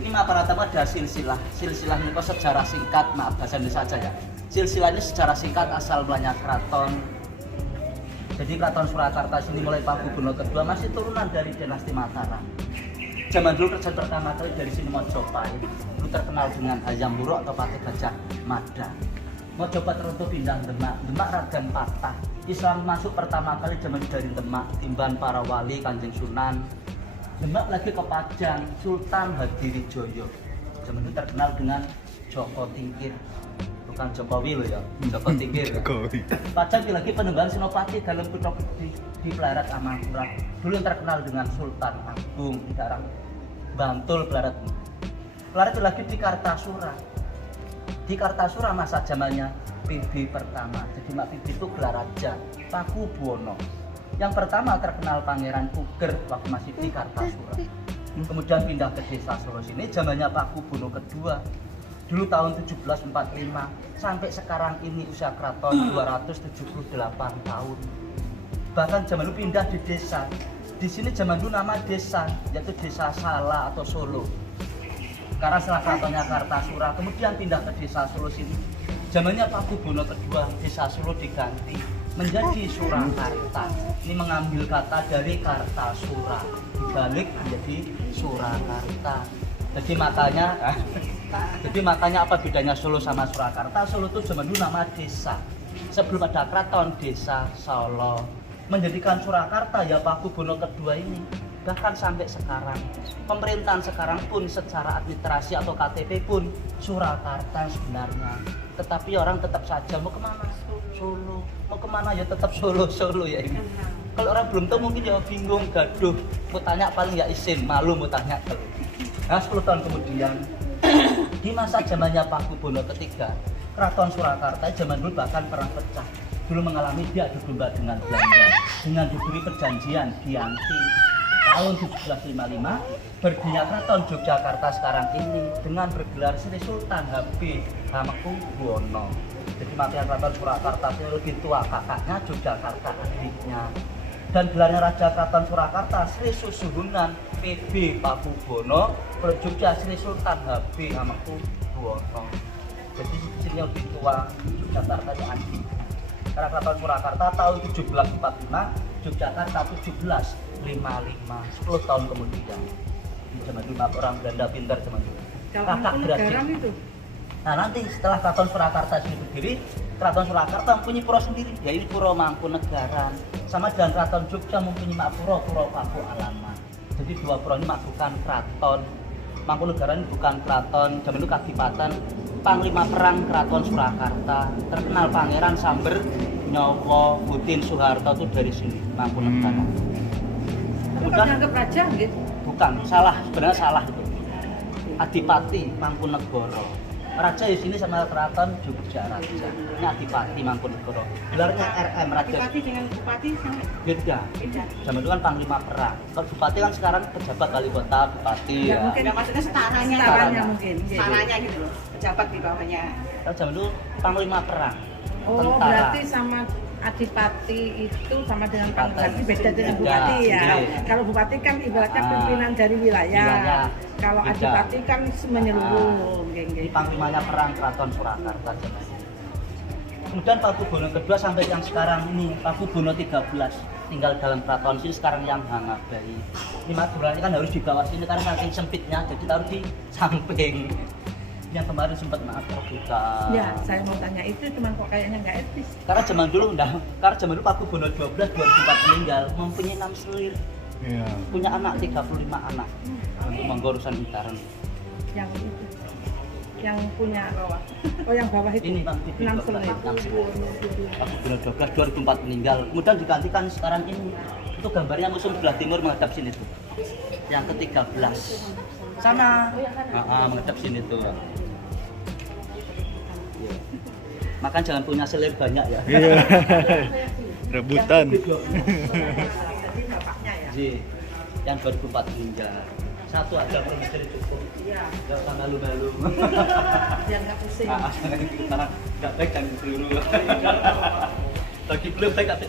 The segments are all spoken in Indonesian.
Ini para tamu ada silsilah. Silsilah ini kok sejarah singkat, maaf bahasa Indonesia saja ya. Silsilah ini sejarah singkat asal mulanya keraton. Jadi keraton Surakarta sini mulai Paku Buwono kedua masih turunan dari dinasti Mataram. Zaman dulu kerajaan pertama kali dari sini Mojopahit, dulu terkenal dengan Hayam Wuruk atau Patih Gajah Mada. Mojopahit terus pindah Demak, Demak Raden patah. Islam masuk pertama kali zaman dari Demak, timban para wali Kanjeng Sunan. Demak lagi ke Pajang, Sultan Hadiridjoyo. Zaman itu terkenal dengan Joko Tingkir, bukan Jokowi loh ya, Joko Tingkir. Pajang lagi penunggang Senopati dalam kutha di Pleret Amangkurat. Dulu yang terkenal dengan Sultan Agung di daerah Bantul Pleret. Pleret itu lagi di Kartasura. Di Kartasura masa zamannya PB pertama. Jadi Mak PB itu gelar raja Paku Buwono. Yang pertama terkenal Pangeran Puger waktu masih di Kartasura. Kemudian pindah ke desa Solo sini zamannya Paku Buwono kedua. Dulu tahun 1745 sampai sekarang ini usia keraton 278 tahun. Bahkan zaman dulu pindah di desa. Di sini zaman dulu nama desa yaitu Desa Sala atau Solo. Karena setelah keratonnya Kartasura kemudian pindah ke desa Solo sini. Zamannya Paku Buwono kedua desa Solo diganti menjadi Surakarta. Ini mengambil kata dari Kartasura dibalik menjadi Surakarta. Jadi makanya apa bedanya Solo sama Surakarta? Solo itu zaman dulu nama desa. Sebelum ada keraton desa Solo. Menjadikan Surakarta ya Paku Buwono kedua ini. Bahkan sampai sekarang pemerintahan sekarang pun secara administrasi atau KTP pun Surakarta sebenarnya. Tetapi orang tetap saja mau kemana? Solo. Mau kemana ya tetap Solo ya ini. Kalau orang belum tahu mungkin ya bingung, gaduh. Mau tanya paling ya izin, malu mau tanya. Nah 10 tahun kemudian di masa zamannya Paku Buwono ketiga, Keraton Surakarta zaman dulu bahkan perang pecah. Dulu mengalami diadu domba dengan Belanda dengan diberi perjanjian Giyanti. Tahun 1755 berdirinya Keraton Yogyakarta sekarang ini dengan bergelar Sri Sultan Habib Hamengkubuwono. Jadi makanya Keraton Surakarta itu lebih tua kakaknya, Yogyakarta adiknya. Dan gelarnya Raja Keraton Surakarta Sri Susuhunan PB Paku Buwono, Jogja Sri Sultan Habib Hamengkubuwono. Jadi sini lebih tua, Yogyakarta itu adik. Karena Keraton Surakarta tahun 1745, Yogyakarta 1755, 10 tahun kemudian. Di zaman dulu orang Belanda pintar zaman dulu. Kakak beradik. Nah nanti setelah Keraton Surakarta ini berdiri, Keraton Surakarta mempunyai pura sendiri, yaitu Pura Mangkunegaran. Sama dengan Keraton Jogja mempunyai Pura Paku Alaman. Jadi dua pura ini bukan keraton. Mangkunegaran bukan keraton, zaman itu kadipaten. Panglima perang Keraton Surakarta, terkenal Pangeran Samber Nyowo Butin Soeharto itu dari sini, Mangkunegaran. Bukan dianggap raja gitu? Bukan, salah, sebenarnya salah itu. Adipati Mangkunegoro. Raja di sini sama Keraton Jogja Raja. Ini Adipati Mangkunegoro. Gelarnya RM Raja. Adipati dengan Bupati sama? Beda. Zaman itu kan Panglima perang. Kalau Bupati kan sekarang pejabat wali kota, Bupati ya. Mungkin maksudnya setaranya mungkin. Setaranya gitu loh. Pejabat di bawahnya. Kalau zaman itu Panglima perang. Oh, Tentara. berarti sama Adipati itu sama dengan Panglima, beda dengan Bupati ya. Iya. Kalau Bupati kan ibaratnya pimpinan dari wilayah. Kalau Beda. Adipati kan menyeluruh. Ini Panglimanya perang Keraton Surakarta. Kemudian Paku Buwono kedua sampai yang sekarang ini Paku Buwono 13 tinggal dalam keraton sini sekarang yang Hangabai. Ini Maduranya kan harus di bawah sini karena saking sempitnya jadi taruh di samping. Yang kemarin sempat maaf terbuka. Ya, saya mau tanya itu cuman kok kayaknya nggak etis. Karena zaman dulu Paku Buwono 12 2004 meninggal mempunyai 6 selir. Iya. Punya anak 35 anak untuk menggorusan Itaran. Yang itu. Yang punya bawah. Oh, yang bawah itu. Ini Bang 6 selir. Paku Buwono 12 2004 meninggal. Kemudian digantikan sekarang ini. Itu gambarnya musuh sebelah timur menghadap sini tuh. Yang ke-13. Sana. Menghadap sini tuh. Makan jangan punya selir banyak ya. Iya. Rebutan. Jadi bapaknya ya. Ji, yang 2004 meninggal. Satu aja belum istri cukup. Iya. Gak usah malu-malu. Biar nggak pusing. Karena nggak baik dan peluru. Bagi belum baik tapi.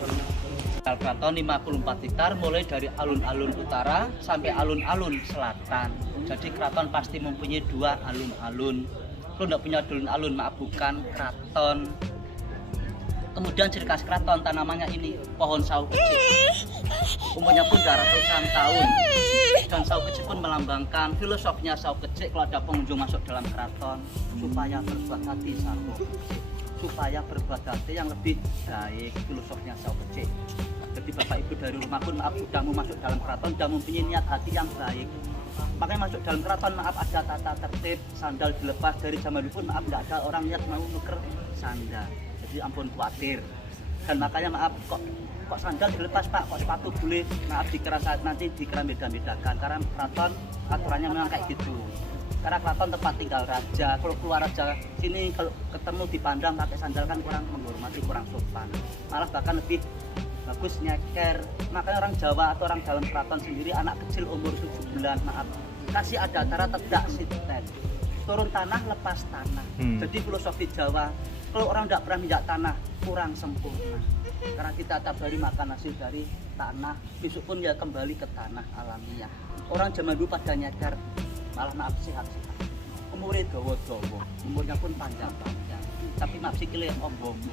Keraton 54 hektar mulai dari alun-alun utara sampai alun-alun selatan. Jadi keraton pasti mempunyai 2 alun-alun. Kalau tidak punya alun-alun, maaf, bukan keraton. Kemudian ciri khas keraton tanamannya ini pohon sawo kecil. Umurnya pun udah ratusan tahun. Dan sawo kecil pun melambangkan filosofinya sawo kecil kalau ada pengunjung masuk dalam keraton supaya berbuat hati sawo kecil, supaya berbuat hati yang lebih baik, filosofinya sawo kecil. Jadi bapak ibu dari rumah pun maaf sudah mau masuk dalam keraton, sudah mempunyai niat hati yang baik. Makanya masuk dalam keraton maaf ada tata tertib, sandal dilepas. Dari zaman dulu pun maaf tidak ada orang niat mau nuker sandal. Jadi ampun khawatir. Dan makanya maaf kok sandal dilepas Pak, kok sepatu boleh. Maaf dikira saat nanti dikira beda-bedakan. Karena keraton aturannya memang kayak gitu. Karena keraton tempat tinggal raja. Kalau keluar raja sini kalau ketemu dipandang pakai sandal kan kurang menghormati, kurang sopan. Malah bahkan lebih bagus nyeker. Makanya orang Jawa atau orang dalam keraton sendiri anak kecil umur 7 bulan maaf kasih ada cara tedak sitet. Turun tanah lepas tanah. Jadi filosofi Jawa kalau orang tidak pernah minjak tanah kurang sempurna. Karena kita tiap hari makan hasil dari tanah, besok pun ya kembali ke tanah alamiah. Orang zaman dulu pada nyeker malah maaf sehat-sehat. Umurnya dawa-dawa, umurnya pun panjang-panjang. Tapi maaf sikile ombo-ombo.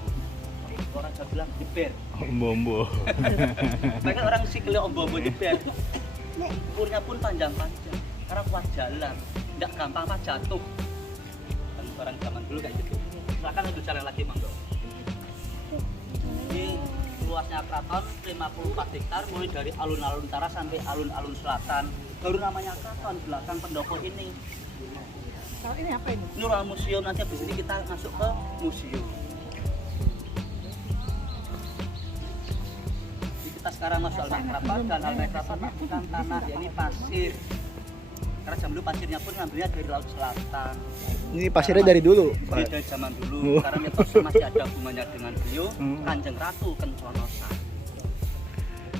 Orang Jawa bilang jeber. Ombo-ombo. Makanya orang sikile ombo-ombo jeber. Umurnya pun panjang-panjang. Karena kuat jalan, tidak gampang apa jatuh. Kan orang zaman dulu kayak gitu. Silakan untuk jalan lagi monggo. Ini luasnya keraton 54 hektar mulai dari alun-alun utara sampai alun-alun selatan. Baru namanya keraton belakang pendopo ini. Kalau ini apa ini? Ini ruang museum, nanti habis ini kita masuk ke museum. Jadi kita sekarang masuk alun keraton dan alun keraton bukan tanah, ya ini pasir. Karena zaman dulu pasirnya pun ngambilnya dari laut selatan. Ini pasirnya dari dulu, Ini Pak. dari zaman dulu, karena mitosnya masih ada hubungannya dengan beliau, Kanjeng Ratu Kenconosan.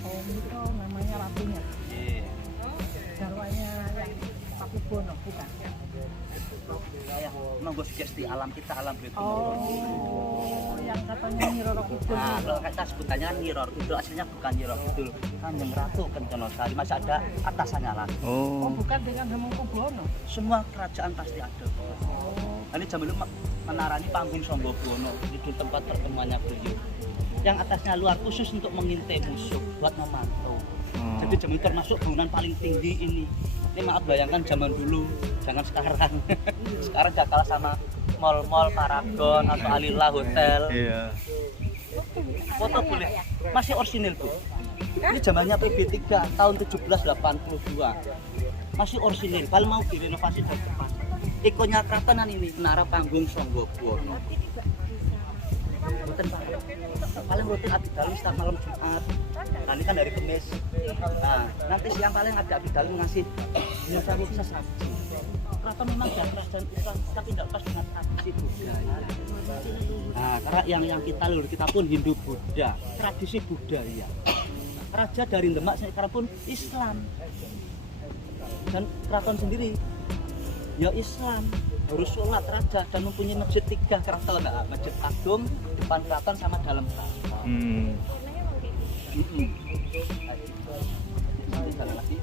Oh, itu namanya ratunya. Iya. Garwanya yang Paku Bono, bukan? Saya nunggu sugesti alam kita, alam beliau. Oh, yang katanya Nyi Roro Kidul. Nah, kalau kita sebutannya Nyi Roro Kidul, aslinya bukan Nyi Roro Kidul, Kanjeng Ratu Kenconosan. Masih ada atasannya lagi. Oh, Oh. bukan dengan Hamengkubuwono. Semua kerajaan pasti ada. Ini zaman dulu menarani panggung Sanggabuana, itu tempat pertemuannya beliau. Yang atasnya luar khusus untuk mengintai musuh, buat memantau. Jadi zaman itu termasuk bangunan paling tinggi ini. Ini maaf bayangkan zaman dulu, jangan sekarang. Sekarang gak kalah sama mall-mall Paragon atau Alila Hotel. Iya. Foto boleh, masih orisinil Bu. Ini zamannya PB3 tahun 1782. Masih orisinil, kalau mau direnovasi dari depan. Ikonnya keratonan ini, menara panggung Sanggabuana. Paling rutin abdi dalam setiap malam Jumat. Nah ini kan dari Kamis. Nah, nanti siang paling ada abdi dalam ngasih nyusahi sesaji. Keraton memang ada kerajaan Islam, tapi tidak lepas dengan tradisi budaya. Nah, karena yang kita lur, kita pun Hindu Buddha, tradisi budaya. Raja dari Demak sekarang pun Islam. Dan keraton sendiri ya Islam, harus sholat raja dan mempunyai masjid 3 keraton. Nah, masjid agung, depan keraton sama dalam keraton. Nanti sana lagi.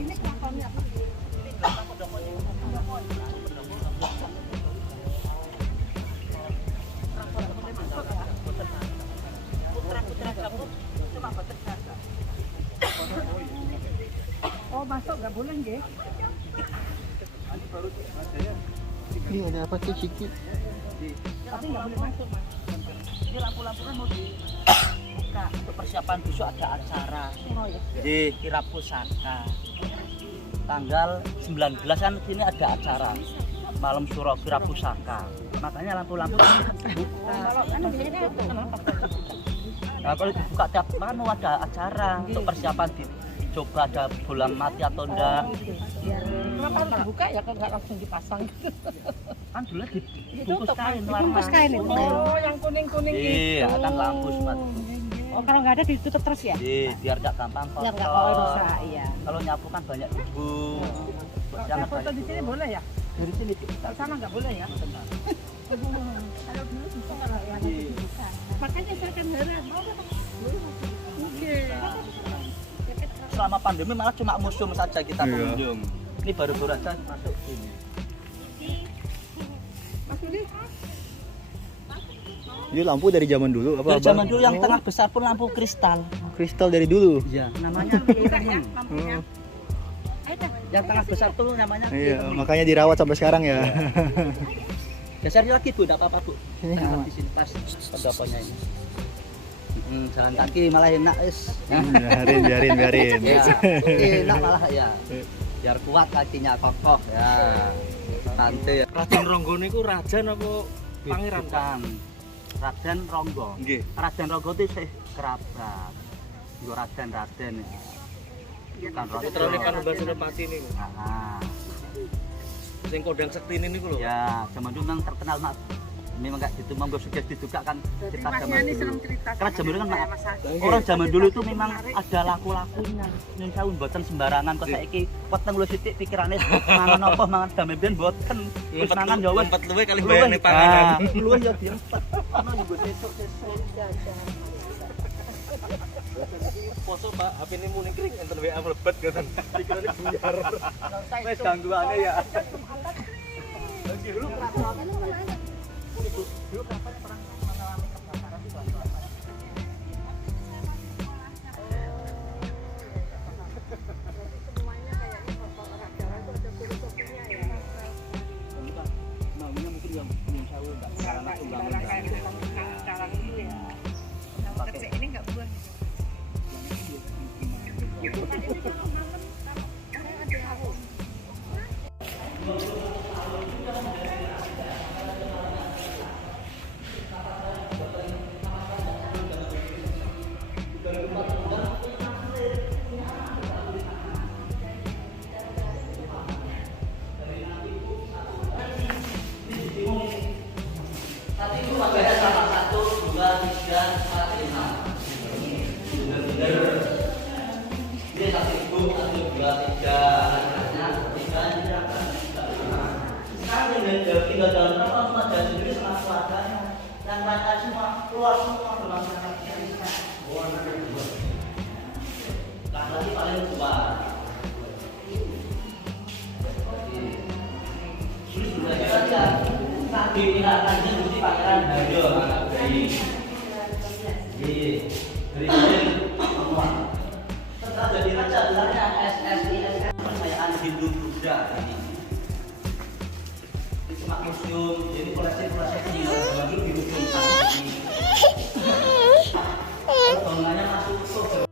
Ini keratonnya apa? Oh, masuk nggak boleh nggih? Ini ada apa tuh Ciki? Tapi nggak boleh masuk, Mas. Ini lampu-lampu kan mau dibuka untuk persiapan besok ada acara. Jadi kirap pusaka. Tanggal 19 kan sini ada acara malam suro kirap pusaka. Makanya lampu-lampu dibuka. Nah, kalau dibuka tiap malam mau ada acara untuk persiapan coba ada bola mati atau enggak. Kenapa harus dibuka ya kok nggak langsung dipasang? Kan dulu dibungkus kain warna. Dibungkus kain itu. Oh, yang kuning-kuning Iya, gitu. kan lampu semua. Oh, kalau nggak ada ditutup terus ya? Iya, biar nggak gampang Biar nggak kotor. rusak, iya. Kalau nyapu kan banyak debu. Saya foto di sini boleh ya? Dari sini kita Di sana nggak boleh ya? Kalau dulu bisa kalau yang dibuka. Makanya saya akan heran. Oke. selama pandemi malah cuma museum saja kita Iya. pengunjung. Ini baru-baru aja masuk sini. Mas Budi, Ini lampu dari zaman dulu apa? Dari Abang? zaman dulu yang Oh, tengah besar pun lampu kristal. kristal dari dulu. Iya, namanya kita ya lampunya. yang tengah besar tuh namanya Iya, makanya dirawat sampai sekarang ya. Geser lagi Bu, enggak apa-apa Bu. Sini, Nah, sama. di sini pas pendoponya ini. Jalan kaki malah enak is. Biarin. Ya, enak malah ya. Biar kuat kakinya kokoh ya. Santai. Raden Ronggo niku rajan apa pangeran? Bukan. Raden Ronggo. Nggih. Raden Ronggo itu sih kerabat. Yo Raden ya. Bukan Putrane Ronggo. kan Mbah Senopati niku. Ah, Sing kodang sektine niku lho. ya, zaman dulu memang terkenal mak. Memang kayak gitu, monggo sugesti juga kan Jadi cerita Mas zaman Yani dulu. senang cerita. Karena zaman dulu kan sama maaf, Mas Adi. orang zaman dulu itu memang ada laku-lakunya. Nyun sewu mboten sembarangan kok saiki weteng lu sithik pikirane mangan apa mangan damai ben mboten. Wis mangan ya wis. Empet luwe kali bayane panganan. Luwih ya diempet. Ono yo sesuk-sesuk. Poso Pak, HP ini muni kring enten WA mlebet ngoten. Pikirane buyar. Wis gangguane ya. Maunya mungkin yang nyun sewu enggak sekarang Kayak tunggang barang kayak sekarang itu ya. Kecil ini nggak buah. Tinggal dalam berapa langsung ada sendiri sama keluarganya yang mereka semua keluar semua bermasyarakat laki-laki paling tua sudah saja tadi pilihannya Gusti Pangeran Haryo anak bayi dari semua setelah jadi raja gelarnya SSIS percayaan Hindu Buddha ini cuma museum, jadi koleksi